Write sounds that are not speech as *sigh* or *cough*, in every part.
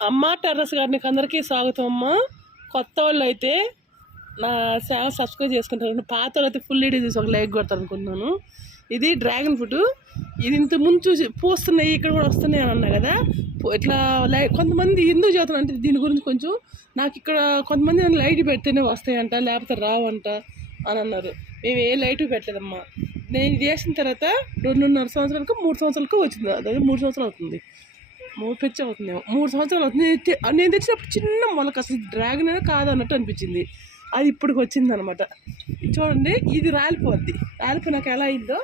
అమ్మ టెర్రస్ గార్డెన్కి అందరికీ స్వాగతం అమ్మ. కొత్త వాళ్ళు అయితే నా ఛానల్ సబ్స్క్రైబ్ చేసుకుంటారు. పాత వాళ్ళు అయితే ఫుల్ వీడియో చూసి ఒక లైక్ కొడతారు అనుకుంటున్నాను ఇది డ్రాగన్ ఫ్రూట్. ఇది ఇంత ముందు చూసి పూస్తున్నాయి ఇక్కడ కూడా వస్తున్నాయి అని అన్నా కదా? ఇట్లా లై కొంతమంది ఎందుకు చదువుతాను అంటే దీని గురించి కొంచెం నాకు ఇక్కడ కొంతమంది లైట్ పెడితేనే వస్తాయంట లేకపోతే రావంట అని అన్నారు. మేము ఏ లైట్ పెట్టలేదమ్మా. నేను చేసిన తర్వాత రెండున్నర సంవత్సరాలకు మూడు సంవత్సరాలకు వచ్చింది. అదే మూడు సంవత్సరాలు అవుతుంది. మూడు పిచ్చి అవుతుందేమో. మూడు సంవత్సరాలు అవుతుంది. నేను తెచ్చినప్పుడు చిన్న మొలక అసలు డ్రాగన్ అనేది కాదన్నట్టు అనిపించింది. అది ఇప్పటికి వచ్చింది అనమాట చూడండి ఇది రాలిపోద్ది. రాలిపోయినాక ఎలా అయిందో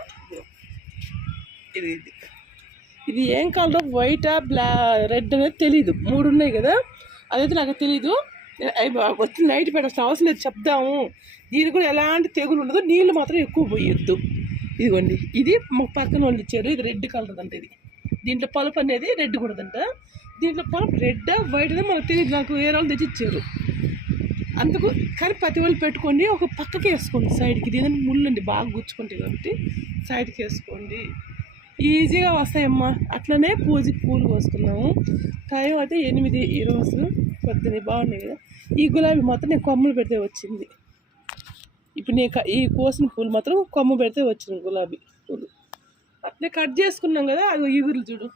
ఇది ఇది. ఇది ఏం కలర్ వైటా బ్లా రెడ్ అనేది తెలీదు. మూడు ఉన్నాయి కదా. అదైతే నాకు తెలీదు. వచ్చి నైట్ పెట్టాల్సిన అవసరం లేదు. చెప్దాము. దీనికి కూడా ఎలాంటి తెగులు ఉండదు. నీళ్ళు మాత్రం ఎక్కువ పోయొద్దు. ఇదిగోండి. ఇది మా పక్కన వాళ్ళు ఇచ్చారు. ఇది రెడ్ కలర్ అంట ఇది. దీంట్లో పలుపు అనేది రెడ్ కూడదంట. దీంట్లో పలుపు రెడ్ వైట్ మాకు మనకు తెలియదు నాకు వేరే వాళ్ళు తెచ్చి ఇచ్చారు. అందుకు కానీ ప్రతి వాళ్ళు పెట్టుకోండి ఒక పక్కకి వేసుకోండి సైడ్కి. ఇది ఏంటంటే ముళ్ళు అండి బాగా గుచ్చుకుంటాయి కాబట్టి సైడ్కి వేసుకోండి. ఈజీగా వస్తాయమ్మా. అట్లనే పూజకి పూలు కోసుకున్నాము. టైం అయితే ఎనిమిది ఈ రోజు పొద్దున బాగున్నాయి కదా. ఈ గులాబీ మాత్రం నేను కొమ్మలు పెడితే వచ్చింది. ఇప్పుడు నేను ఈ కోసిన పూలు మాత్రం కొమ్మ పెడితే వచ్చింది గులాబీ పూలు. నేను కట్ చేసుకున్నాం కదా అది ఇగురు చూడు.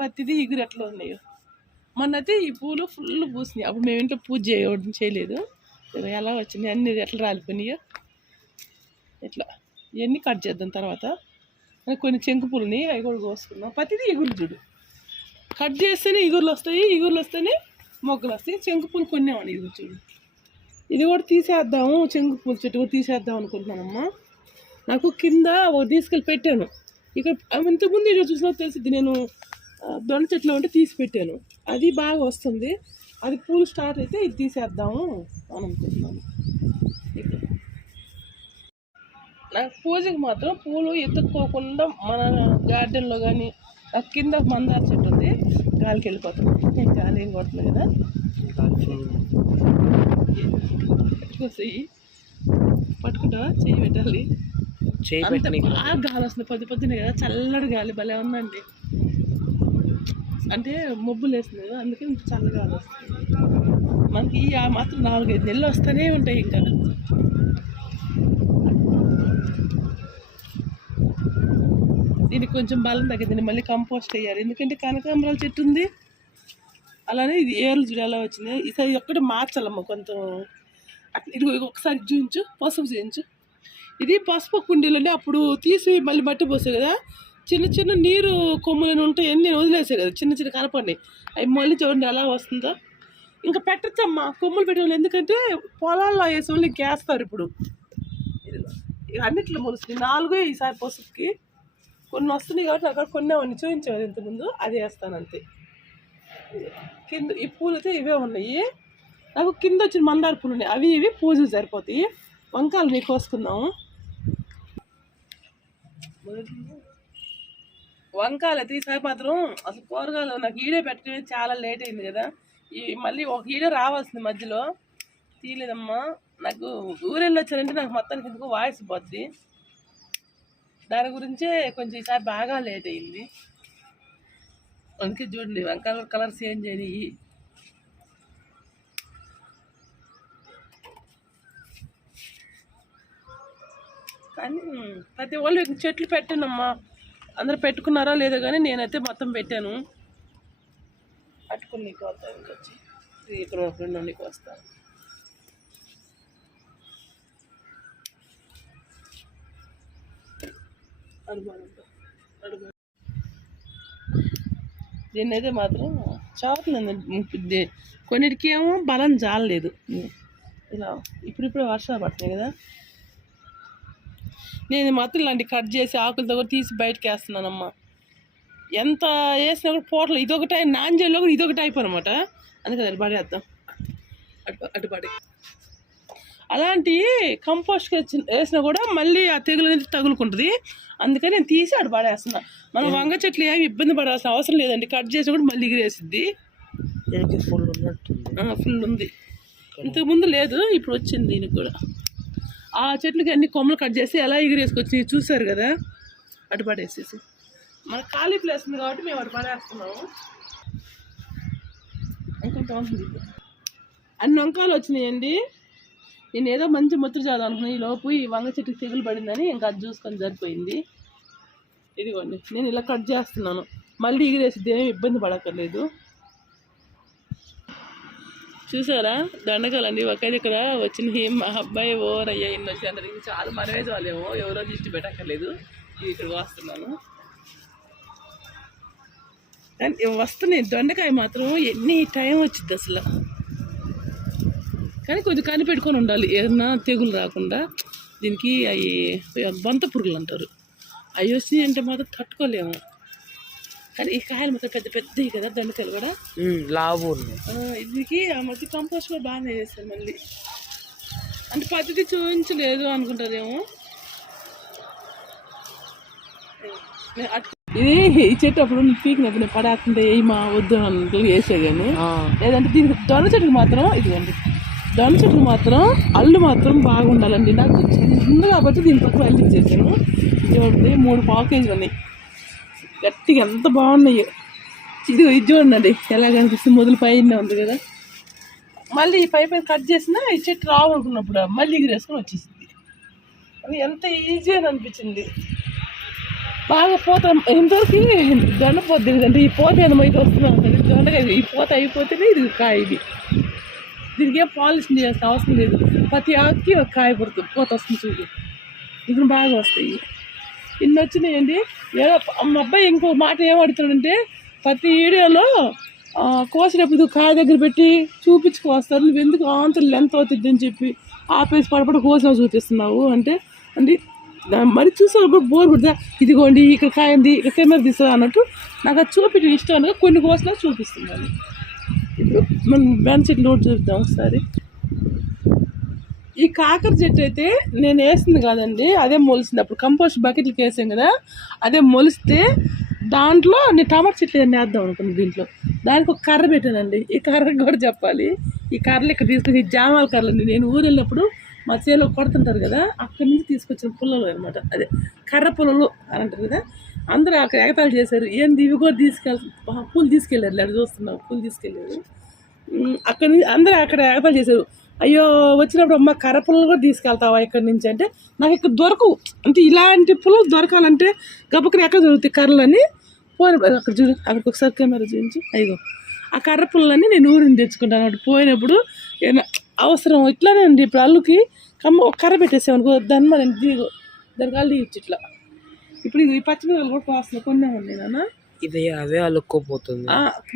పత్తిది ఇగురు ఎట్లా ఉన్నాయో. మొన్నైతే ఈ పూలు ఫుల్ పూసినాయి. అప్పుడు మేము ఇంట్లో పూజ చేయడం చేయలేదు. ఎలా వచ్చినాయి అన్ని ఎట్లా రాలిపోయినాయో. ఇట్లా. ఇవన్నీ కట్ చేద్దాం తర్వాత. కొన్ని చెంకు పూలని అవి కూడా కోసుకున్నాం ప్రతిది ఇగురు చూడు. కట్ చేస్తేనే ఇగుర్లు వస్తాయి ఇగుర్లు వస్తేనే మొగ్గలు వస్తాయి. చెంకు పూలు కొనేవాడి ఇగురు చూడు. ఇది కూడా తీసేద్దాము చెంగు పూల చెట్టు కూడా తీసేద్దాం అనుకుంటున్నానమ్మా. నాకు కింద ఒకటి తీసుకెళ్ళి పెట్టాను. ఇక్కడ ఇంతకుముందు వీడియో చూసినా తెలిసింది నేను ఆ, దొండ చెట్లు ఉంటే తీసి పెట్టాను. అది బాగా వస్తుంది. అది పూలు స్టార్ట్ అయితే ఇది తీసేద్దాము అని అనుకుంటున్నాను. ఇక్కడ. నాకు పూజకి మాత్రం పూలు ఎత్తుక్కోకుండా మన గార్డెన్లో కానీ నాకు కింద మందార చెట్టు ఉంది గాలికి వెళ్ళిపోతాం నేను గాలి ఏం కొడుతుంది కదా? ఎట్టుకొస్తాయి పట్టుకుంటావా? చెయ్యి పెట్టాలి. చేయి అంత బాగా గాలి వస్తుంది. పొద్దు పొద్దునే కదా చల్లటి గాలి భలే ఉందండి. అంటే మబ్బులు వేస్తుంది కదా అందుకే గాలి వస్తుంది. మనకి ఆ మాత్రం నాలుగైదు నెలలు వస్తూనే ఉంటాయి ఇంకా. దీనికి కొంచెం బలం తగ్గిందండి మళ్ళీ కంపోస్ట్ వేయాలి. ఎందుకంటే కనకాంబరాల చెట్టు ఉంది. అలానే ఇది ఏర్లు చూడు ఎలా వచ్చింది. ఈసారి ఒక్కటి మార్చాలమ్మ కొంచెం. అట్లా ఇది ఒకసారి చూపించు పసుపు చేయించు. ఇది పసుపు కుండీలండి అప్పుడు తీసి మళ్ళీ మట్టి పోసాయి కదా. చిన్న చిన్న నీరు కొమ్ములను ఉంటే ఎన్ని వదిలేసాయి కదా. చిన్న చిన్న కలపండి అవి మళ్ళీ చూడండి ఎలా వస్తుందో. ఇంకా పెట్టచ్చమ్మా కొమ్ములు పెట్టేవాళ్ళు ఎందుకంటే పొలాల్లో వేసే వాళ్ళు గేస్తారు ఇప్పుడు. అన్నిట్లో మొలుస్తుంది. నాలుగే ఈసారి పసుపుకి. కొన్ని వస్తున్నాయి కాబట్టి అక్కడ కొన్ని అవన్నీ చూపించాను ఇంతకుముందు? అది వేస్తాను అంతే. కింద ఈ పూలు అయితే ఇవే ఉన్నాయి. నాకు కింద వచ్చిన మందార పూలు ఉన్నాయి. అవి ఇవి పూజలు సరిపోతాయి. వంకాయలు నీకు కోసుకుందాము. వంకాయలు అయితే మాత్రం అసలు కూరగాయలు నాకు ఈడే పెట్టడం చాలా లేట్ అయింది కదా. ఈ మళ్ళీ ఒక ఈడే రావాల్సింది మధ్యలో. తీయలేదమ్మా. నాకు ఊరెళ్ళి వచ్చారంటే నాకు మొత్తానికి ఎందుకు వాయిస్ పోద్ది. దాని గురించే కొంచెం ఈసారి బాగా లేట్ అయింది. అందుకే చూడండి వంకాయల కలర్స్ చేంజ్ అయినాయి కానీ ప్రతి వాళ్ళు చెట్లు పెట్టానమ్మా. అందరు పెట్టుకున్నారా లేదో కానీ నేనైతే మొత్తం పెట్టాను. పట్టుకుని నీకు వస్తాను ఇంకొచ్చి ఇది ఇక్కడ ఒక రెండు నీకు వస్తాను దీన్నైతే మాత్రం చావట్లేదు. కొన్నిటికి ఏమో బలం జాలలేదు. ఇలా ఇప్పుడిప్పుడే వర్షాలు పడుతున్నాయి కదా. నేను మాత్రం ఇలాంటి కట్ చేసి ఆకులతో కూడా తీసి బయటకు వేస్తున్నానమ్మా ఎంత వేసినా కూడా పోటలు. ఇదొకటి నాంజల్లో కూడా ఇదొకటి టైప్ అనమాట అందుకే అది పడేద్దాం. అటు అటు పడే. అలాంటి కంపోస్ట్ వేసినా కూడా మళ్ళీ ఆ తెగులు అనేది తగులుకుంటుంది. అందుకని నేను తీసి అటు పడేస్తున్నా. మనం వంగ చెట్లు ఏమి ఇబ్బంది పడాల్సిన అవసరం లేదండి. కట్ చేసి కూడా మళ్ళీ ఎగిరేసిద్ది ఫుల్ ఉంది. ఇంతకుముందు లేదు ఇప్పుడు వచ్చింది దీనికి కూడా. ఆ చెట్లకి అన్ని కొమ్మలు కట్ చేసి ఎలా ఎగిరేసుకొచ్చి చూసారు కదా? అటు పడేసేసి. మన ఖాళీ ప్లేస్ ఉంది కాబట్టి మేము అటు పడేస్తున్నాము. ఇంకొంత ఉంది అన్ని వంకాయలు వచ్చినాయండి. నేను ఏదో మంచి ముత్తులు చదువు అనుకున్నాను ఈ లోపు ఈ వంగ చెట్టుకి తెగులు పడిందని ఇంకా అది చూసుకొని సరిపోయింది. ఇదిగోండి నేను ఇలా కట్ చేస్తున్నాను. మళ్ళీ ఎగిరేసి ఏమి ఇబ్బంది పడక్కర్లేదు. చూసారా? దండకాలండి ఒకే దగ్గర వచ్చిన మా అబ్బాయి ఓవర్ అయ్యా ఇన్ని వచ్చి ఇది చాలా మనమే వాళ్ళేమో ఎవరో దిష్టి పెట్టక్కర్లేదు. ఇది వస్తున్నాను. కానీ వస్తున్నాయి. దొండకాయ మాత్రం ఎన్ని టైం వచ్చింది అసలు. కానీ కొంచెం కనిపెట్టుకొని ఉండాలి. ఏదన్నా తెగులు రాకుండా. దీనికి అవి బంత పురుగులు అంటారు. అవి వచ్చినాయి అంటే మాత్రం తట్టుకోలేము. కానీ ఈ కాయలు మాత్రం పెద్ద పెద్దవి కదా దొండకాయలు కూడా? లావు దీనికి ఆ మధ్య కంపోస్ట్ కూడా బాగానే చేశారు మళ్ళీ. అంటే పద్ధతి చూపించలేదు అనుకుంటారేమో. ఇది ఈ చెట్టు అప్పుడు పీకినప్పుడు నేను పడాకుంటే ఏ మా వద్దు అన్నట్లు వేసే కానీ లేదంటే దీనికి దొన చెట్టుకు మాత్రం ఇదిగోండి. దొన చెట్టుకు మాత్రం అల్లు మాత్రం బాగుండాలండి. నాకు చిన్న కాబట్టి దీని పక్కన అల్లి చేశాను ఇదిగోండి మూడు పావు కేజీలు ఉన్నాయి. గట్టిగా ఎంత బాగున్నాయి. ఇది ఇది చూడండి. ఎలా కనిపిస్తుంది మొదలు పైన ఉంది కదా. మళ్ళీ ఈ పై పైన కట్ చేసినా ఈ చెట్టు రావు అనుకున్నప్పుడు మళ్ళీ ఎగిరేసుకొని వచ్చేసింది. అది ఎంత ఈజీ అని అనిపించింది. బాగా పోత ఇంతవరకు దొండ పోతుంది అంటే ఈ పోత అయితే వస్తున్నాం కదా దొండకాయ ఈ పోత అయిపోతేనే ఇది కాయ ఇది. దీనికి ఏం పాలిష్ చేయాల్సిన అవసరం లేదు. ప్రతి ఆకుకి ఒక కాయ పడుతుంది. పోత వస్తుంది చూడు. ఇప్పుడు బాగా వస్తాయి. ఇన్ని వచ్చినాయండి. ఏదో మా అబ్బాయి ఇంకో మాట ఏం ప్రతి వీడియోలో కోసినప్పుడు కాయ దగ్గర పెట్టి చూపించుకు వస్తారు నువ్వు ఎందుకు ఆంతలు లెంత్ అవుతుంది అని చెప్పి ఆపేసి పడపడ కోసిన చూపిస్తున్నావు? అంటే అంటే మరి చూసే కూడా బోర్ కొడుతా ఇదిగోండి ఇక్కడ కాయ ఉంది ఇక్కడ కెమెరా తీస్తుంది అన్నట్టు నాకు అది చూపించడం ఇష్టం అనగా కొన్ని కోసిన చూపిస్తున్నాను. ఇప్పుడు మనం బెన్ చెట్లు కూడా చూద్దాం ఒకసారి. ఈ కాకర చెట్టు అయితే నేను వేసింది కాదండి అదే మొలిసింది. అప్పుడు కంపోస్ట్ బకెట్లకి వేసాం కదా అదే మొలిస్తే దాంట్లో నేను టమాటా చెట్లు వేద్దాం అనుకున్నాను దీంట్లో. దానికి ఒక కర్ర పెట్టానండి ఈ కర్ర కూడా చెప్పాలి. ఈ కర్రలు ఇక్కడ తీసుకుని జామాల కర్రలు అండి నేను ఊరు వెళ్ళినప్పుడు మా చేలో కొడుతుంటారు కదా అక్కడి నుంచి తీసుకొచ్చిన పుల్లలు అనమాట అదే కర్ర పుల్లలు అని అంటారు కదా అందరూ అక్కడ ఎగతాలు చేశారు. ఏంది ఇవి కూడా తీసుకెళ్ పూలు తీసుకెళ్ళారు లేదు చూస్తున్నాం పూలు తీసుకెళ్ళారు. అక్కడి నుంచి అందరూ అక్కడ ఎగతాలు చేశారు. అయ్యో వచ్చినప్పుడు అమ్మ కర్ర పుల్లలు కూడా తీసుకెళ్తావా ఇక్కడి నుంచి అంటే నాకు ఇక్కడ దొరకవు. అంటే ఇలాంటి పుల్లలు దొరకాలంటే గబక్కన ఎక్కడ దొరుకుతాయి కర్రలని పోయినప్పుడు అక్కడ చూడు అక్కడికి ఒకసారి కెమెరా చూపించు. అయ్యో ఆ కర్ర పుల్లలని నేను ఊరిని తెచ్చుకుంటాను. అన్నమాట పోయినప్పుడు ఏమైనా అవసరం ఇట్లానే అండి ఇప్పుడు అల్లుకి. కమ్మ ఒక కర్ర పెట్టేసామనుకో దాన్ని మనం దిగు. దానికి అల్లు తీయచ్చు ఇట్లా. ఇప్పుడు ఇది పచ్చిమిరపకాయలు కూడా కాస్తున్నాయి కొన్ని ఉన్నాయి నాన్న. ఇది అదే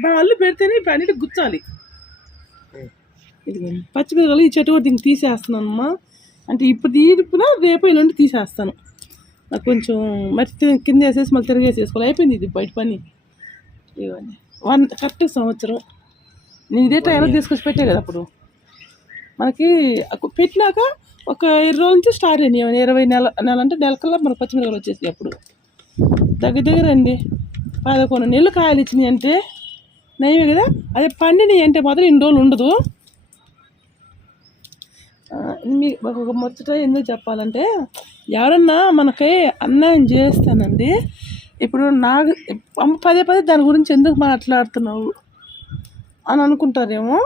మనం అల్లు పెడితేనే ఇప్పుడు అన్నిటి గుచ్చాలి. ఇదిగోండి. పచ్చిమిరపకాయలు ఈ చెట్టు కూడా దీనికి తీసేస్తున్నాను అమ్మా. అంటే ఇప్పుడు తీర్పున రేపు ఎల్లుండి తీసేస్తాను. నాకు కొంచెం మరి కింద వేసేసి మళ్ళీ తిరిగేసేసుకోవాలి అయిపోయింది ఇది బయట పని. ఇవ్వండి వన్ కరెక్ట్ సంవత్సరం. నేను ఇదే టైంలో తీసుకొచ్చి పెట్టే కదా అప్పుడు. మనకి పెట్టినాక ఒక ఇరవై రోజుల నుంచి స్టార్ట్ అయినాయి. ఇరవై నెల నెల అంటే నెల కల్లా మనకు పచ్చిమిరపకాయలు వచ్చేసి అప్పుడు. దగ్గర దగ్గర అండి పదకొండు నెలలు కాయలు ఇచ్చినాయి అంటే నయమే కదా? అదే పండినవి అంటే మాత్రం ఇన్ని రోజులు ఉండదు. మీ ఒక ముచ్చట ఎందుకు చెప్పాలంటే ఎవరన్నా మనకి అన్యాయం చేస్తానండి. ఇప్పుడు నాకు పదే పదే దాని గురించి ఎందుకు మాట్లాడుతున్నావు అని అనుకుంటారేమో.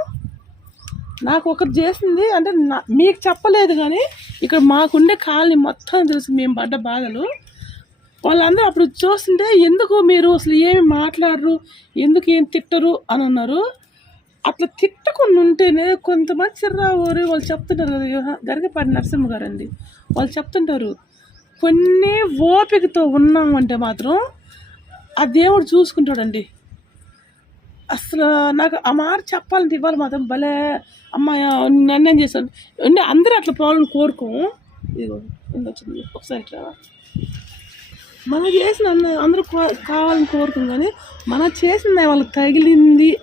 నాకు ఒకటి చేసింది అంటే నా మీకు చెప్పలేదు కానీ ఇక్కడ మాకుండే కాలనీ మొత్తం తెలుసు మేము పడ్డ బాధలు. వాళ్ళందరూ అప్పుడు చూస్తుంటే ఎందుకు మీరు అసలు ఏమి మాట్లాడరు ఎందుకు ఏం తిట్టరు అని అన్నారు. అట్లా తిట్టకుండా ఉంటేనే కొంతమంది చిర్రా ఊరి వాళ్ళు చెప్తుంటారు కదా గరికపాటి నరసింహ గారు అండి వాళ్ళు చెప్తుంటారు కొన్ని ఓపికతో ఉన్నాం అంటే మాత్రం ఆ దేవుడు చూసుకుంటాడండి. అసలు నాకు ఆ మాట చెప్పాలంటే ఇవ్వాలి మాత్రం భలే అమ్మాయి నన్ను చేశాను అంటే అందరూ అట్లా ప్రాబ్లం కోరుకోము ఇదిగో ఎంత వచ్చింది. ఒకసారి ఇట్లా. మనం చేసిన అన్న- అందరూ కావాలని కోరుకుం కానీ మనం చేసిన వాళ్ళకి తగిలింది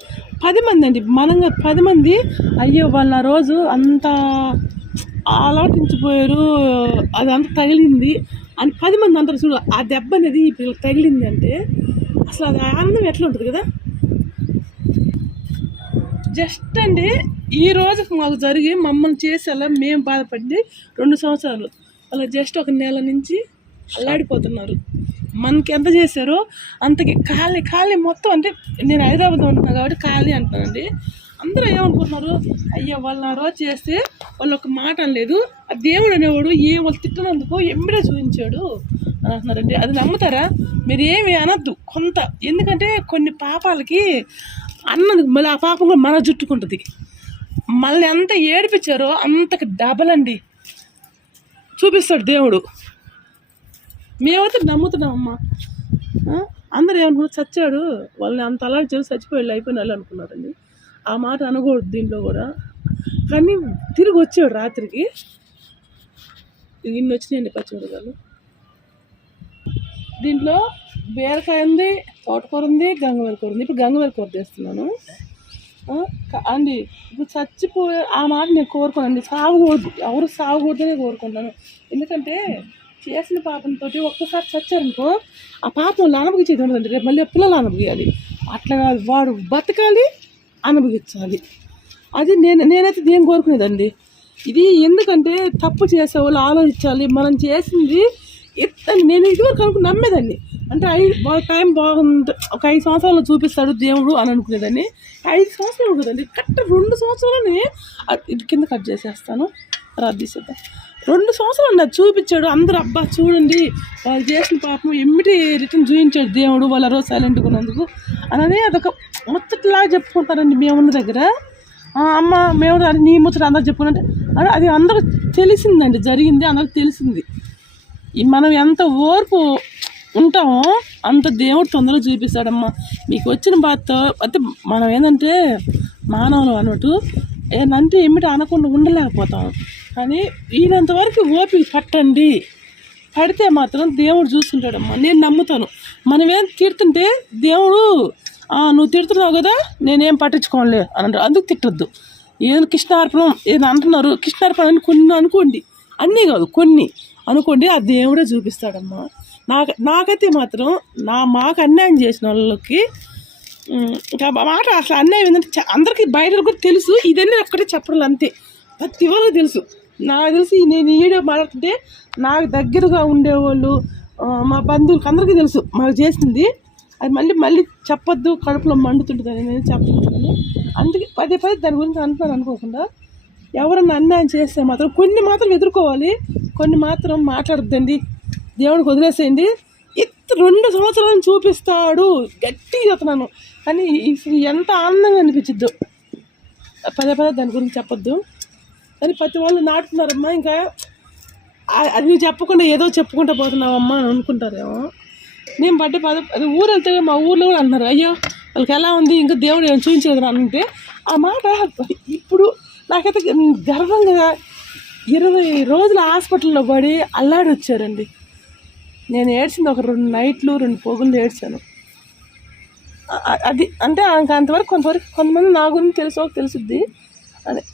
పది మంది అండి. మనంగా పది మంది. అయ్యో వాళ్ళ ఆ రోజు అంత అలవాటించిపోయారు అది అంత తగిలింది. అని పది మంది అంటారు చూడు ఆ దెబ్బ అనేది ఈ పిల్లలు తగిలింది అంటే అసలు అది ఆనందం ఎట్లా ఉంటుంది కదా? జస్ట్ అండి ఈ రోజు మాకు జరిగి మమ్మల్ని చేసేలా మేము బాధపడి రెండు సంవత్సరాలు. అలా జస్ట్ ఒక నెల నుంచి అల్లాడిపోతున్నారు. మనకి ఎంత చేశారో అంతకి ఖాళీ ఖాళీ మొత్తం అంటే నేను హైదరాబాద్ ఉంటున్నాను కాబట్టి ఖాళీ అంటానండి. అందరూ ఏమనుకుంటున్నారు? అయ్యో వాళ్ళు ఆ రోజు చేస్తే వాళ్ళు ఒక మాట అనలేదు. ఆ దేవుడు అనేవాడు ఏ వాళ్ళు తిట్టినందుకు ఎమ్మిడే చూపించాడు అని అంటున్నారండి. అది నమ్ముతారా? మీరు ఏమి అనొద్దు. కొంత. ఎందుకంటే కొన్ని పాపాలకి అన్నది మళ్ళీ ఆ పాపం కూడా మన జుట్టుకుంటుంది. మళ్ళీ ఎంత ఏడిపించారో అంతకు డబల్ అండి. చూపిస్తాడు దేవుడు. మేమైతే నమ్ముతున్నామమ్మా. ఆ? అందరూ ఏమనుకున్నారు? చచ్చాడు. వాళ్ళని అంత అలా చేసి చచ్చిపోయి అయిపోయిన వాళ్ళు అనుకున్నారండి. ఆ మాట అనకూడదు దీంట్లో కూడా. కానీ తిరిగి వచ్చాడు రాత్రికి. ఇన్ని వచ్చినాయండి పచ్చిమిరకాయలు దీంట్లో బీరకాయ ఉంది తోటకూర ఉంది గంగవేల కూర ఉంది. ఇప్పుడు గంగవేల కూర చేస్తున్నాను. అండి ఇప్పుడు చచ్చిపోయే ఆ మాట నేను కోరుకోనండి. సాగకూడదు. ఎవరు సాగకూడదనే కోరుకుంటాను. ఎందుకంటే చేసిన పాపంతో ఒక్కసారి చచ్చారనుకో ఆ పాపం అనుభవించేది ఉండదండి. రేపు మళ్ళీ పిల్లలు అనుభవియాలి అట్లా కాదు వాడు బతకాలి అనుభవించాలి అది నేను నేనైతే దేని కోరుకునేదండి. ఇది ఎందుకంటే తప్పు చేసే వాళ్ళు ఆలోచించాలి. మనం చేసింది ఎత్త- నేను ఇదివరకు అనుకుని నమ్మేదాన్ని. అంటే ఐదు వాళ్ళ టైం బాగుంది. ఒక ఐదు సంవత్సరాలు చూపిస్తాడు దేవుడు అని అనుకునేదాన్ని. ఐదు సంవత్సరాలు కదండి కరెక్ట్ రెండు సంవత్సరాలని ఇది కింద కట్ చేసేస్తాను. రద్దీసేద్దాం రెండు సంవత్సరాలు నాకు చూపించాడు. అందరూ అబ్బా చూడండి వాళ్ళు చేసిన పాపం ఎమ్మిటి రిటర్న్ చూపించాడు దేవుడు వాళ్ళ రోజు సైలెంట్గా ఉన్నందుకు. అనేది అదొక ముచ్చట్లాగా చెప్పుకుంటారండి మేమున్న దగ్గర. అమ్మ మేము నీ ముచ్చట అందరూ చెప్పుకున్నట్టు అది అది అందరూ తెలిసిందండి జరిగింది అందరికి తెలిసింది. మనం ఎంత ఓర్పు ఉంటామో అంత దేవుడు తొందరగా చూపిస్తాడమ్మా. మీకు వచ్చిన బాధతో అయితే మనం ఏంటంటే మానవులు అన్నట్టు ఏదంటే ఏమిటి అనకుండా ఉండలేకపోతాం. కానీ ఈయనంత వరకు ఓపిక పట్టండి. పడితే మాత్రం దేవుడు చూస్తుంటాడమ్మా నేను నమ్ముతాను. మనమేం తిడుతుంటే దేవుడు నువ్వు తిడుతున్నావు కదా నేనేం పట్టించుకోనులే అని అంటారు. అందుకు తిట్టద్దు. ఏదో కృష్ణార్పణం ఏదో అంటున్నారు కృష్ణార్పణం అని కొన్ని అనుకోండి. అన్నీ కాదు కొన్ని అనుకోండి ఆ దేవుడే చూపిస్తాడమ్మా. నాకు నాకైతే మాత్రం నా మాకు అన్యాయం చేసిన వాళ్ళకి ఇంకా మాట అసలు అన్యాయం ఏంటంటే అందరికీ బయట కూడా తెలుసు. ఇదన్నీ ఒక్కటే చెప్పడం అంతే ప్రతి వాళ్ళకి తెలుసు. నాకు తెలిసి నేను ఈ వీడియో మాట్లాడుతుంటే నాకు దగ్గరగా ఉండేవాళ్ళు మా బంధువులకు అందరికీ తెలుసు మాకు చేసింది. అది మళ్ళీ మళ్ళీ చెప్పొద్దు కడుపులో మండుతుంటుంది అని నేను అందుకే పదే పదే దాని గురించి అంటున్నాను అనుకోకుండా ఎవరన్నా అన్యాయం చేస్తే మాత్రం కొన్ని మాత్రం ఎదుర్కోవాలి కొన్ని మాత్రం మాట్లాడద్దండి. దేవుడికి వదిలేసేయండి. ఎత్తు రెండు సంవత్సరాలను చూపిస్తాడు. గట్టిగా చెప్తున్నాను. కానీ ఎంత ఆనందంగా అనిపించిద్దు. పదే పదే దాని గురించి చెప్పొద్దు. కానీ ప్రతి వాళ్ళు నాటుతున్నారమ్మా. ఇంకా అది నువ్వు చెప్పకుండా ఏదో చెప్పుకుంటూ పోతున్నావమ్మా అని అనుకుంటారేమో. నేను బట్టి పద అది ఊరు వెళ్తే మా ఊర్లో కూడా అంటున్నారు అయ్యో వాళ్ళకి ఎలా ఉంది? ఇంకా దేవుడు ఏమైనా చూపించలేదు అని ఆ మాట ఇప్పుడు నాకైతే గర్వంగా ఇరవై రోజుల హాస్పిటల్లో పడి అల్లాడి వచ్చారండి. నేను ఏడ్చింది ఒక రెండు నైట్లు రెండు పోగులు ఏడ్చాను. అది అంటే ఇంకా అంతవరకు కొంతవరకు కొంతమంది నా గురించి తెలుసో తెలుసుద్ది.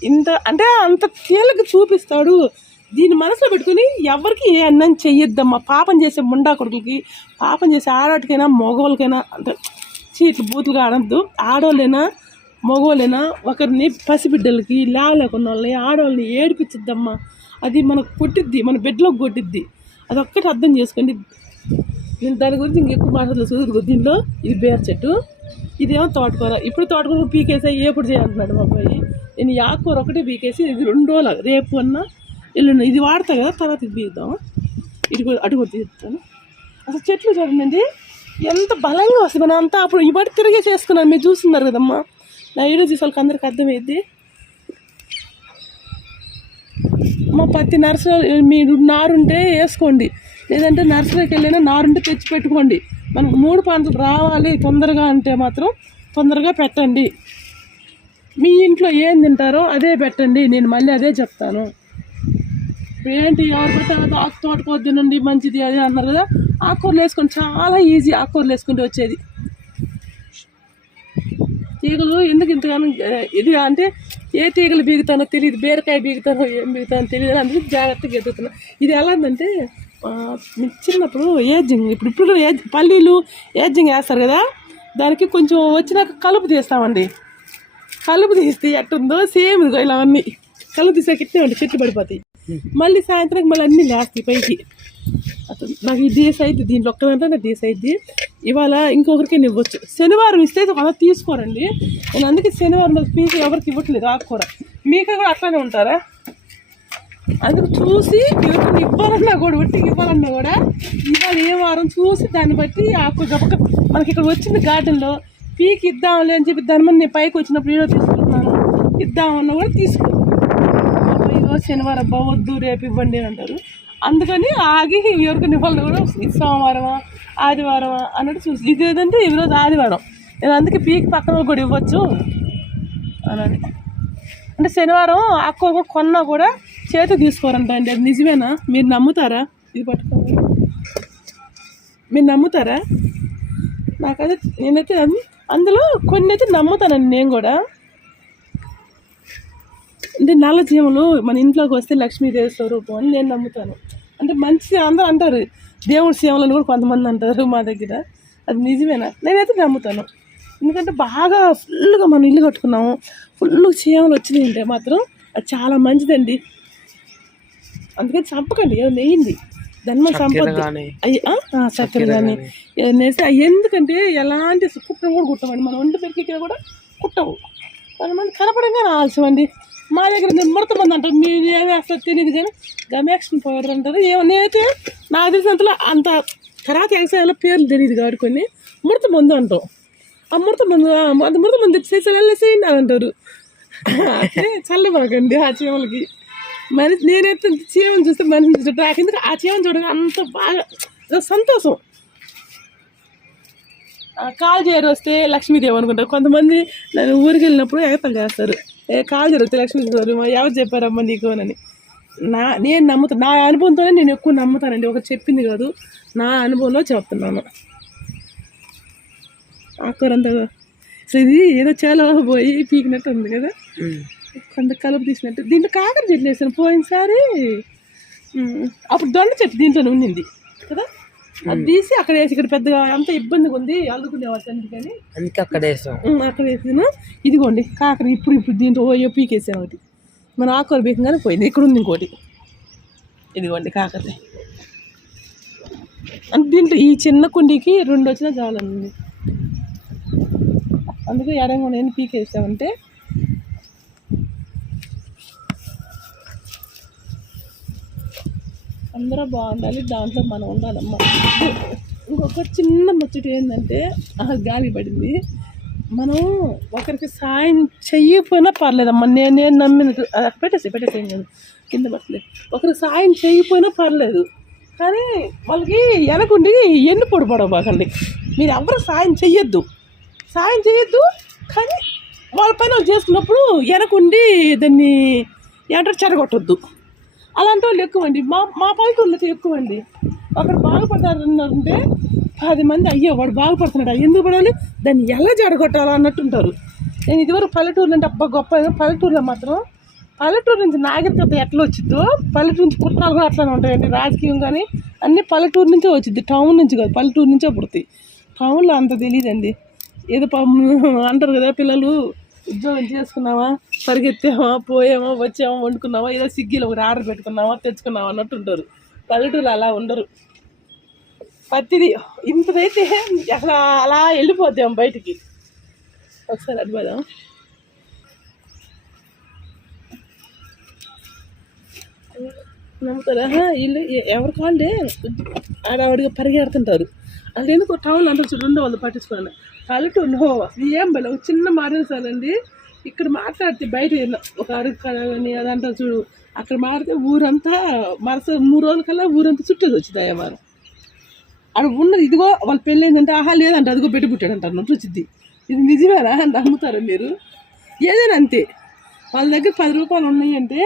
ఇంత అంటే అంత తేలిక చూపిస్తాడు. దీన్ని మనసులో పెట్టుకుని ఎవరికి ఏ అన్నం చెయ్యొద్దమ్మా. పాపం చేసే ముండా కొడుకులకి పాపం చేసే ఆడవాటికైనా మగవాళ్ళకైనా అంటే చీట్లు బూతులుగా ఆడద్దు. ఆడవాళ్ళైనా మగవాళ్ళైనా ఒకరిని పసిబిడ్డలకి లేకుండా వాళ్ళని ఆడవాళ్ళని ఏడిపించద్దమ్మా. అది మనకు కొట్టిద్ది మన బిడ్డలోకి కొట్టిద్ది. అది ఒక్కటి అర్థం చేసుకోండి. నేను దాని గురించి ఇంకెక్కువ మాట్లాడలేదు దీనిలో ఇది బేర్ చెట్టు. ఇదేమో తోటకూర. ఇప్పుడు తోటకూర పీకేసే ఎప్పుడు చేయాలంటున్నాడు మా అబ్బాయి. నేను ఆకుకూర ఒకటే పీకేసి ఇది రెండు రోజులు రేపు అన్నా ఎల్లుండి ఇది వాడతా కదా తర్వాత ఇది పీద్దాం ఇటు కూడా అటు కూడా తీస్తాను అసలు చెట్లు చూడండి ఎంత బలంగా వస్తుంది మనం అంతా అప్పుడు ఈ బట్టి తిరిగే చేసుకున్నాను. మీరు చూస్తున్నారు కదమ్మా. నా వీడియో చూసే వాళ్ళకి అందరికి అర్థమైద్ది. మా పత్తి నర్సరీ మీరు నారుంటే వేసుకోండి. లేదంటే నర్సరీకి వెళ్ళినా నారుంటే తెచ్చి పెట్టుకోండి. మనకు మూడు పంటలు రావాలి తొందరగా అంటే మాత్రం తొందరగా పెట్టండి. మీ ఇంట్లో ఏం తింటారో అదే పెట్టండి. నేను మళ్ళీ అదే చెప్తాను. ఏంటి ఎవరు పెట్టా ఆకు తోటకూర తినండి మంచిది అది అన్నారు కదా. ఆకుకూరలు వేసుకొని చాలా ఈజీ ఆకుకూరలు వేసుకుంటే వచ్చేది. తీగలు ఎందుకు ఇంతగానో ఇది అంటే ఏ తీగలు బీగుతానో తెలియదు బీరకాయ బీగుతానో ఏం బీగుతానో తెలియదు అందుకు జాగ్రత్తగా ఎదుగుతున్నా. ఇది ఎలా ఉందంటే చిన్నప్పుడు ఏజింగ్ ఇప్పుడు ఇప్పుడు కూడా ఏజ్ పల్లీలు ఏజింగ్ వేస్తారు కదా? దానికి కొంచెం వచ్చినాక కలుపు తీస్తామండి. కలుపు తీస్తే ఎట్టుందో సేమ్ ఇదిగో ఇలా అన్నీ. కలుపు తీసాక ఇట్టే ఉంటాయి చెట్లు పడిపోతాయి. మళ్ళీ సాయంత్రం మళ్ళీ అన్నీ లేస్తాయి పైకి. అసలు నాకు ఈ డేస్ అయితే దీంట్లో ఒక్కదంటే నాకు డేస్ అయితే ఇవాళ ఇంకొకరికి ఇవ్వచ్చు. శనివారం ఇస్తే అలా తీసుకోరండి. నేను అందుకే శనివారం పీస్ ఎవరికి ఇవ్వట్లేదు ఆకుకూర మీకు కూడా అట్లానే ఉంటారా? అందుకు చూసి ఎవరికైనా ఇవ్వాలన్నా కూడా ఉట్టికి ఇవ్వాలన్నా కూడా ఇవాళ ఏ వారం చూసి దాన్ని బట్టి ఆకు గబక మనకి ఇక్కడ వచ్చింది గార్డెన్లో పీకి ఇద్దాంలే అని చెప్పి దాని మీద నేను పైకి వచ్చినప్పుడు వీడియో తీసుకుంటున్నాను. ఇద్దామన్నా కూడా తీసుకో అయ్యో శనివారం అబ్బా వద్దు రేపు ఇవ్వండి అని అంటారు. అందుకని ఆగి ఎవరికైనా ఇవ్వాలి కూడా సోమవారమా ఆదివారమా అన్నట్టు చూసి. ఇది ఏదంటే ఈరోజు ఆదివారం. నేను అందుకే పీకి పక్కన కూడా ఇవ్వచ్చు. అని అంటే శనివారం ఆకు కొన్నా కూడా చేతి తీసుకోరంట అండి. అది నిజమేనా? మీరు నమ్ముతారా? ఇది పట్టుకోండి. మీరు నమ్ముతారా? నాకైతే నేనైతే అందులో కొన్ని అయితే నమ్ముతానండి నేను కూడా. అంటే నల్ల జీవములు మన ఇంట్లోకి వస్తే లక్ష్మీదేవి స్వరూపం అని నేను నమ్ముతాను. అంటే మంచి అందరూ అంటారు దేవుడి సేవలను కూడా కొంతమంది అంటారు మా దగ్గర. అది నిజమేనా? నేనైతే నమ్ముతాను. ఎందుకంటే బాగా ఫుల్గా మనం ఇల్లు కట్టుకున్నాము. ఫుల్ చీమలు వచ్చినాయి అంటే మాత్రం అది చాలా మంచిదండి. అందుకని చంపకండి. ఏదో నెయ్యింది ఆ, ఆ, చక్కెర కానీ అవి ఎందుకంటే ఎలాంటి కుట్టం కూడా కుట్టమండి. మనం ఒంటి పెరిగిన కూడా కుట్టవు. కొంతమంది కనపడంగా ఆలస్యం అండి. మా దగ్గర నిమ్మడత మంది అంటారు. మీరు ఏమి అసలు తెలియదు కానీ గమేక్షన్ పౌడర్ అంటారు. ఏమో నేనైతే నాకు తెలిసినంతలో అంత తర్వాత ఎగసాయాలో పేర్లు తెలియదు కాబట్టి కొన్ని ముడత మందు అంటాం. ఆ ముడత మందు ఆ, అది ముడత మందు చేసి వెళ్ళేసేయండి అని అంటారు. *laughs* చల్లబాకండి ఆ చీమలకి. మరి నేనైతే చీమని చూస్తే మనిషిని చూస్తే ఎందుకు ఆ చీమని చూడగా అంత బాగా సంతోషం. ఆ, కాల్ చేయరు వస్తే లక్ష్మీదేవి అనుకుంటారు. కొంతమంది నన్ను ఊరికి వెళ్ళినప్పుడు ఎగతాలు చేస్తారు. ఏ కాల్ చేయరు వస్తే లక్ష్మీదేవి మా ఎవరు చెప్పారమ్మా నీకు అని నా నేను నమ్ముతాను నా అనుభవంతోనే నేను ఎక్కువ నమ్ముతానండి. ఒకటి చెప్పింది కాదు. నా అనుభవంలో చెప్తున్నాను. ఆకురంతా ఇది ఏదో చాలా పోయి పీకినట్టు ఉంది కదా. కొంత కలుపు తీసినట్టు. దీంట్లో కాకర చెట్లు వేసాను పోయినసారి. అప్పుడు దొండ చెట్టు దీంట్లోనే ఉండింది కదా? అది తీసి అక్కడ వేసి ఇక్కడ పెద్దగా అంత ఇబ్బందిగా ఉంది అల్లుకునేవాళ్ళు అందుకని. అందుకే అక్కడ వేసాం. అక్కడ వేసిన. ఇదిగోండి కాకర ఇప్పుడు ఇప్పుడు దీంట్లో ఓయో పీకేసాను ఒకటి. మన ఆకుకూర పీకంగానే పోయింది ఇక్కడ ఉంది ఇంకోటి. ఇదిగోండి కాకరది. అంటే దీంట్లో ఈ చిన్న కుండీకి రెండు వచ్చినా చాలండి. అందుకే ఎడంగా నేను పీకేసామంటే అందరూ బాగుండాలి దాంట్లో మనం ఉండాలమ్మా. ఇంకొక చిన్న ముచ్చట ఏంటంటే ఆ గాలి పడింది. మనం ఒకరికి సాయం చెయ్యకపోయినా పర్లేదమ్మా. నేను నేను నమ్మిన పెట్టేసి పెట్టేసి నేను కింద పట్టలేదు ఒకరికి సాయం చేయకపోయినా పర్లేదు. కానీ వాళ్ళకి ఎనకుండి ఎన్ను పొడి పడబాకండి మీరు ఎవరు సాయం చెయ్యొద్దు. సాయం చేయొద్దు కానీ వాళ్ళ పైన చేసుకున్నప్పుడు ఎనకుండి దాన్ని ఏమంటారు చెడగొట్టొద్దు అలాంటి వాళ్ళు ఎక్కువ అండి మా మా పల్లెటూళ్ళకి ఎక్కువ అండి అక్కడ బాగుపడ్డారంటే పది మంది అయ్యో వాడు బాగుపడుతున్నాడు? ఎందుకు పడాలి? దాన్ని ఎలా జడగొట్టాలా అన్నట్టుంటారు. నేను ఇదివరకు పల్లెటూరు అంటే అబ్బా గొప్ప పల్లెటూరులో మాత్రం. పల్లెటూరు నుంచి నాగరికత ఎట్లా వచ్చిద్దో పల్లెటూరు నుంచి పుట్టినాలు కూడా అట్లానే ఉంటాయండి. రాజకీయం కానీ అన్నీ పల్లెటూరు నుంచే వచ్చింది టౌన్ నుంచి కాదు పల్లెటూరు నుంచే పుడతాయి. టౌన్లో అంత తెలియదండి. ఏదో అంటారు కదా పిల్లలు ఉద్యోగం చేసుకున్నావా పరిగెత్తామా పోయామా వచ్చామా వండుకున్నావా? ఏదో స్విగ్గీలో ఒకటి ఆర్డర్ పెట్టుకున్నావా? తెచ్చుకున్నావా? అన్నట్టు ఉంటారు పల్లెటూరు అలా ఉండరు. పత్తిది ఇంతదైతే అసలు అలా వెళ్ళిపోతాం బయటికి. ఒకసారి అడిపోదాం నమ్ముతారా? వీళ్ళు ఎవరి కాళ్ళే? ఆడవాడిగా పరిగెడుతుంటారు. అది ఎందుకు టౌన్ అంతా రెండో వాళ్ళు పట్టించుకోవాలి పల్లెటూరు నో. అసలు ఏం బలం ఒక చిన్న మారేసాలండి ఇక్కడ మాట్లాడితే బయట ఒక అడుగు కానీ అదంతా చూడు. అక్కడ మాడితే ఊరంతా మరస మూడు రోజుల కల్లా ఊరంతా చుట్టూ వచ్చింది అయ్యవారం అక్కడ ఉన్నది ఇదిగో వాళ్ళ పెళ్ళైందంటే ఆహా లేదంటే అదిగో పెట్టి పుట్టాడు అంటారు వచ్చింది. ఇది నిజమేనా అని నమ్ముతారా మీరు? ఏదైనా అంతే. వాళ్ళ దగ్గర పది రూపాయలు ఉన్నాయి అంటే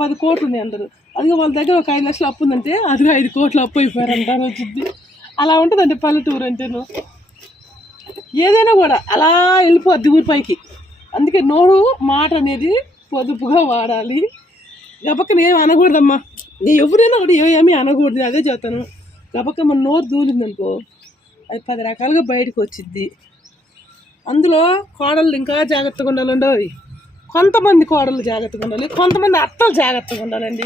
పది కోట్లు ఉన్నాయి అంటారు అదిగో వాళ్ళ దగ్గర ఒక ఐదు లక్షలు అప్పు ఉందంటే అదిగో ఐదు కోట్లు అప్పు అయిపోయారు అంటారు వచ్చింది. అలా ఉంటుందంటే పల్లెటూరు అంటేను. ఏదైనా కూడా అలా వెళ్ళిపోద్ది ఊరిపైకి అందుకే నోరు మాట అనేది పొదుపుగా వాడాలి. గబక్కన ఏం అనకూడదమ్మా. నీ ఎవరైనా కూడా ఏమీ అనకూడదు. అదే చెప్తాను. గబక్క మన నోరు దూలిందనుకో అది పది రకాలుగా బయటకు వచ్చిద్ది. అందులో కోడళ్ళు ఇంకా జాగ్రత్తగా ఉండాలండి కొంతమంది కోడలు జాగ్రత్తగా ఉండాలి. కొంతమంది అత్తలు జాగ్రత్తగా ఉండాలండి.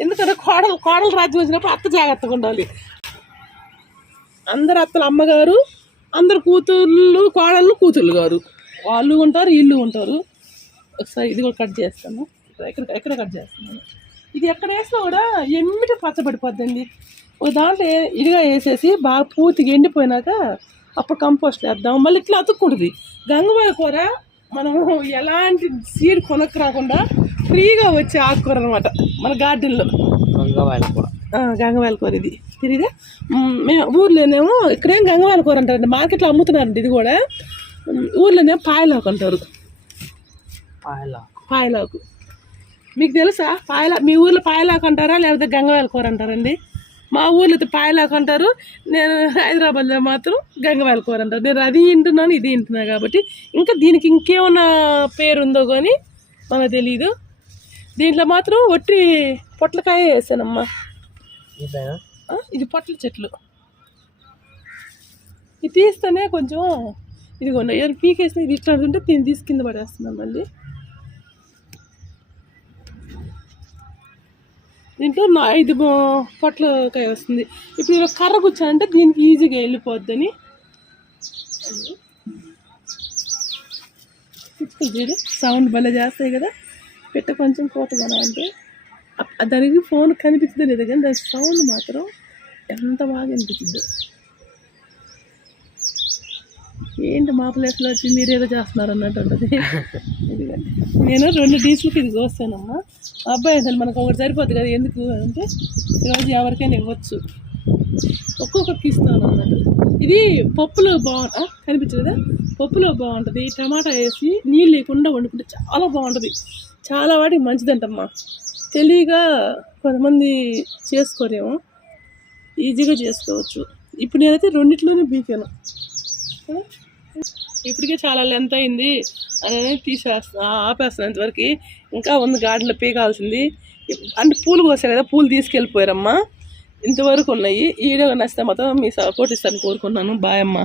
ఎందుకంటే కోడలు కోడలు రాజ్యం వచ్చినప్పుడు అత్త జాగ్రత్తగా ఉండాలి. అందరు అత్తలు అమ్మగారు అందరు కూతుళ్ళు కోడళ్ళు కూతుళ్ళు గారు వాళ్ళు ఉంటారు ఇల్లు ఉంటారు. ఒకసారి ఇది కూడా కట్ చేస్తాను. ఇక్కడ ఎక్కడ ఎక్కడ కట్ చేస్తున్నాను ఇది ఎక్కడ వేసినా కూడా ఎమ్మిటి పచ్చబడిపోద్దండి ఒక దాంట్లో ఇదిగా వేసేసి బాగా పూర్తిగా ఎండిపోయినాక అప్పుడు కంపోస్ట్ వేద్దాం. మళ్ళీ ఇట్లా అతుక్కుంటుంది. గంగవాయ కూర మనము ఎలాంటి సీడ్ కొనక్కు రాకుండా ఫ్రీగా వచ్చే ఆకుకూర అనమాట మన గార్డెన్లో గంగవాయల కూడా గంగవాయల కూర ఇది. మ్, మేము ఊర్లోనేమో ఇక్కడేం గంగవాయల కూర అంటారండి మార్కెట్లో అమ్ముతున్నారండి ఇది కూడా. ఊర్లోనే పాయలాకు అంటారు. పాయలాకు. పాయలాకు. మీకు తెలుసా? పాయలా మీ ఊర్లో పాయలాకు అంటారా? లేకపోతే గంగవాయల కూర అంటారండి? మా ఊర్లో అయితే పాయలాకు అంటారు. నేను హైదరాబాద్లో మాత్రం గంగవాయల కూర అంటారు. నేను అది వింటున్నాను ఇది వింటున్నాను కాబట్టి. ఇంకా దీనికి ఇంకేమన్నా పేరు ఉందో కానీ మనకు తెలియదు దీంట్లో మాత్రం ఒట్టి పొట్లకాయ వేసానమ్మా. ఇది పొట్ల చెట్లు. ఇది తీస్తేనే కొంచెం ఇదిగోండి ఎవరు పీకేసిన ఇది ఇట్లా ఉంటే దీన్ని తీసి కింద పడేస్తున్నాం మళ్ళీ. దీంట్లో నా ఐదు పొట్లకాయ వస్తుంది. ఇప్పుడు ఇలా కర్ర కూర్చానంటే దీనికి ఈజీగా వెళ్ళిపోద్దని. చూడు సౌండ్ భలే చేస్తాయి కదా. పెట్ట కొంచెం కోతగా అంటే దానికి ఫోన్ కనిపించదు లేదు కానీ దాని సౌండ్ మాత్రం ఎంత బాగా అనిపించింది. ఏంటి మా ప్లేస్లో వచ్చి మీరు ఏదో చేస్తున్నారు అన్నట్టు ఉంటుంది. నేను రెండు డీసులకి ఇది కోస్తానమ్మా అబ్బాయి అసలు మనకు ఒకటి సరిపోద్ది కదా ఎందుకు అంటే ఈరోజు ఎవరికైనా ఇవ్వచ్చు. ఒక్కొక్కరికి ఇస్తాను అన్నట్టు ఇది పప్పులో బాగుంటా కనిపించదు కదా? పప్పులో బాగుంటుంది. టమాటా వేసి నీళ్ళు లేకుండా వండుకుంటే చాలా బాగుంటుంది. చాలా వాటికి మంచిదంటమ్మా. తెలియగా కొంతమంది చేసుకోరేమో. ఈజీగా చేసుకోవచ్చు. ఇప్పుడు నేనైతే రెండిట్లోనే బీకాను. ఇప్పటికే చాలా లెంత్ అయింది. అని తీసేస్తా ఆపేస్తున్నా ఇంతవరకు. ఇంకా ఉంది గార్డెన్లో పీకాల్సింది. అంటే పూలు కోసాయి కదా పూలు తీసుకెళ్ళిపోయారమ్మా. ఇంతవరకు ఉన్నాయి. ఈ వీడియో నచ్చితే మాత్రం మీ సపోర్ట్ ఇస్తాను కోరుకున్నాను బాయ్ అమ్మా.